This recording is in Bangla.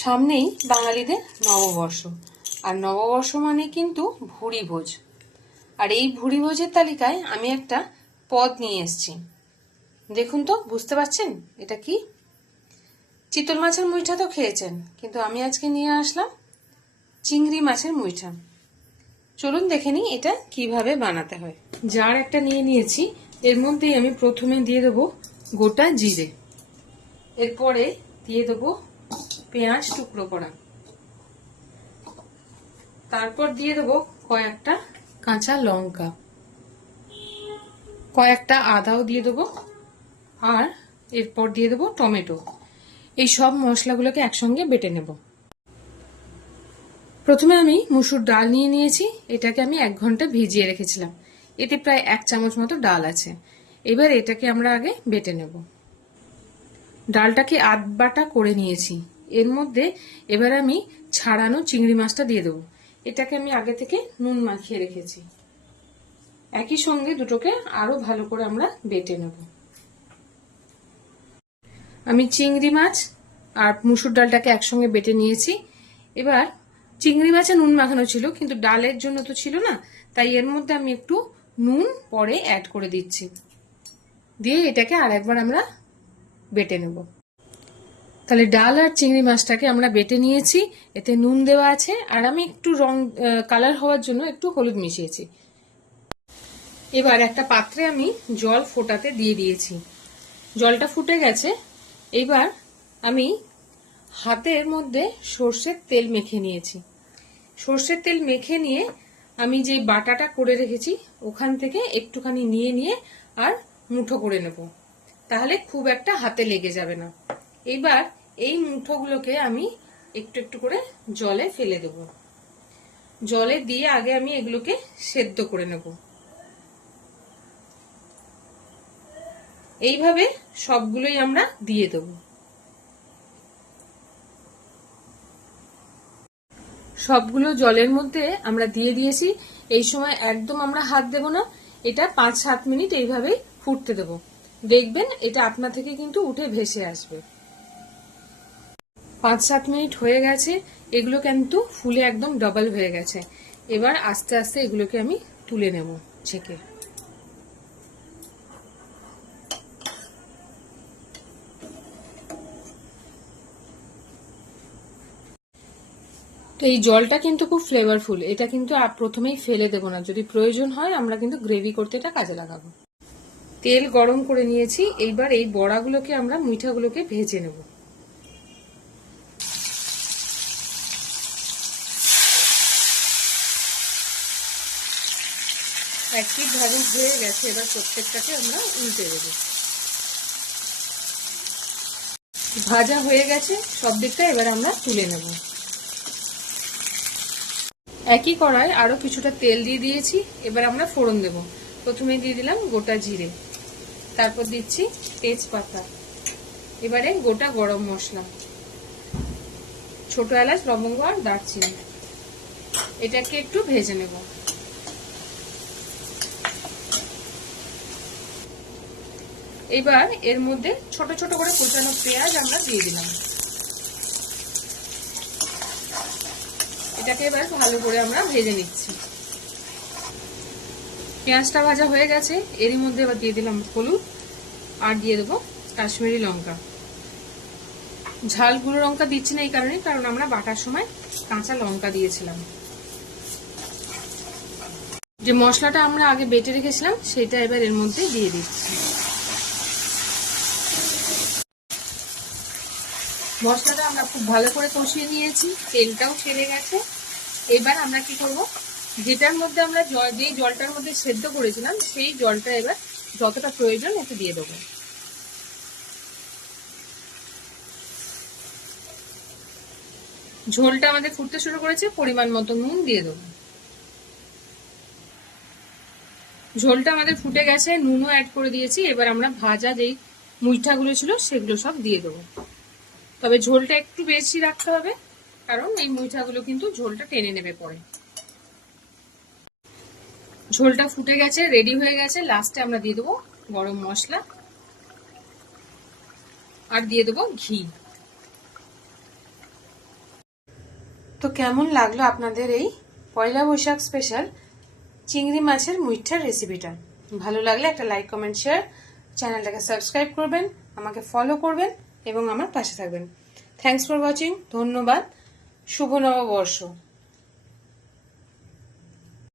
সামনেই বাঙালিদের নববর্ষ, আর নববর্ষ মানে কিন্তু ভুরি ভোজ। আর এই ভুরি ভোজের তালিকায় আমি একটা পদ নিয়ে এসেছি। দেখুন তো, বুঝতে পারছেন এটা কি? চিতল মাছের মুইঠা তো খেয়েছেন, কিন্তু আমি আজকে নিয়ে আসলাম চিংড়ি মাছের মুইঠা। চলুন দেখে নিই এটা কিভাবে বানাতে হয়। জার একটা নিয়ে নিয়েছি, এর মধ্যেই আমি প্রথমে দিয়ে দেবো গোটা জিরে, এরপরে দিয়ে দেবো পেঁয়াজ টুকরো করা, তারপর দিয়ে দেবো কয়েকটা কাঁচা লঙ্কা, কয়েকটা আদাও দিয়ে দেবো, আর এরপর দিয়ে দেবো টমেটো। এই সব মশলাগুলোকে একসঙ্গে বেটে নেব। প্রথমে আমি মুসুর ডাল নিয়ে নিয়েছি, এটাকে আমি 1 ঘন্টা ভিজিয়ে রেখেছিলাম। এতে প্রায় 1 চামচ মতো ডাল আছে। এবার এটাকে আমরা আগে বেটে নেব। ডালটাকে আধ বাটা করে নিয়েছি। এর মধ্যে এবার আমি ছাড়ানো চিংড়ি মাছটা দিয়ে দেবো। এটাকে আমি আগে থেকে নুন মাখিয়ে রেখেছি। একই সঙ্গে দুটোকে আরো ভালো করে আমরা বেটে নেব। আমি চিংড়ি মাছ আর মুসুর ডালটাকে একসঙ্গে বেটে নিয়েছি। এবার চিংড়ি মাছে নুন মাখানো ছিল, কিন্তু ডালের জন্য তো ছিল না, তাই এর মধ্যে আমি একটু নুন পরে অ্যাড করে দিচ্ছি। দিয়ে এটাকে আর একবার আমরা বেটে নেব। তাহলে ডাল আর চিংড়ি মাছটাকে আমরা বেটে নিয়েছি, এতে নুন দেওয়া আছে, আর আমি একটু কালার হওয়ার জন্য একটু হলুদ মিশিয়েছি। এবার একটা পাত্রে আমি জল ফোটাতে দিয়ে দিয়েছি। জলটা ফুটে গেছে। এবার আমি হাতের মধ্যে সর্ষের তেল মেখে নিয়েছি। সর্ষের তেল মেখে নিয়ে আমি যে বাটাটা করে রেখেছি ওখান থেকে একটুখানি নিয়ে নিয়ে আর মুঠো করে নেব, তাহলে খুব একটা হাতে লেগে যাবে না। এবার এই মুঠোগুলোকে আমি একটু একটু করে জলে ফেলে দেব। জলে দিয়ে আগে আমি এগুলোকে সেদ্ধ করে নেব। এইভাবে সবগুলোই আমরা দিয়ে দেব। সবগুলো জলের মধ্যে আমরা দিয়ে দিয়েছি। এই সময় একদম আমরা হাত দেব না, এটা 5-7 মিনিট এইভাবেই ফুটতে দেব। দেখবেন এটা আপনা থেকে কিন্তু উঠে ভেসে আসবে। 5-7 মিনিট হয়ে গেছে, এগুলো কিন্তু ফুলে একদম ডবল হয়ে গেছে। এবার আস্তে আস্তে এগুলোকে আমি তুলে নেব ছেঁকে। তো এই জলটা কিন্তু খুব ফ্লেভারফুল, এটা কিন্তু প্রথমেই ফেলে দেব না, যদি প্রয়োজন হয় আমরা কিন্তু গ্রেভি করতে এটা কাজে লাগাবো। তেল গরম করে নিয়েছি। এইবার এই বড়াগুলোকে আমরা মুইঠাগুলোকে ভেজে নেব। একই ভাবে হয়ে গেছে, এবার প্রত্যেকটাকে আমরা উল্টে দেব। ভাজা হয়ে গেছে সব দিকটা, এবার আমরা তুলে নেব। একই কড়াই আরো কিছুটা তেল দিয়ে দিয়েছি। এবার আমরা ফোড়ন দেব। প্রথমে দিয়ে দিলাম গোটা জিরে, তারপর দিচ্ছি তেজপাতা, এবারে গোটা গরম মশলা, ছোট এলাচ, লবঙ্গ আর দারচিনি। এটাকে একটু ভেজে নেব। এবার এর মধ্যে ছোট ছোট করে কুচানো পেঁয়াজ আমরা দিয়ে দিলাম। এটাকে এবার ভালো করে আমরা ভেজে নিচ্ছি। পেঁয়াজটা ভাজা হয়ে গেছে, এরই মধ্যে এবার দিয়ে দিলাম হলুদ, আর দিয়ে দেবো কাশ্মীরি লঙ্কা। ঝাল গুঁড়ো লঙ্কা দিচ্ছি না এই কারণে, কারণ আমরা বাটার সময় কাঁচা লঙ্কা দিয়েছিলাম। যে মশলাটা আমরা আগে বেটে রেখেছিলাম সেটা এবার এর মধ্যে দিয়ে দিচ্ছি। মশলাটা আমরা খুব ভালো করে কষিয়ে নিয়েছি, তেলটাও ছেড়ে গেছে। এবার আমরা কি করব, যেটার মধ্যে আমরা যেই জলটার মধ্যে সেদ্ধ করেছিলাম সেই জলটা এবার যতটা প্রয়োজন এতে দিয়ে দেবো। ঝোলটা আমাদের ফুটতে শুরু করেছে, পরিমাণ মতো নুন দিয়ে দেবো। ঝোলটা আমাদের ফুটে গেছে, নুনও অ্যাড করে দিয়েছি। এবার আমরা ভাজা যেই মুইঠাগুলো ছিল সেগুলো সব দিয়ে দেবো। তবে ঝোলটা একটু বেশি রাখতে হবে, কারণ এই মুইঠাগুলো কিন্তু ঝোলটা টেনে নেবে পরে। ঝোলটা ফুটে গেছে, রেডি হয়ে গেছে। লাস্টে আমরা দিয়ে দেবো গরম মশলা আর দিয়ে দেবো ঘি। তো কেমন লাগলো আপনাদের এই পয়লা বৈশাখ স্পেশাল চিংড়ি মাছের মুইঠার রেসিপিটা? ভালো লাগলে একটা লাইক, কমেন্ট, শেয়ার, চ্যানেলটাকে সাবস্ক্রাইব করবেন, আমাকে ফলো করবেন এবং আমার পাশে থাকবেন। Thanks for watching. ধন্যবাদ। শুভ নববর্ষ।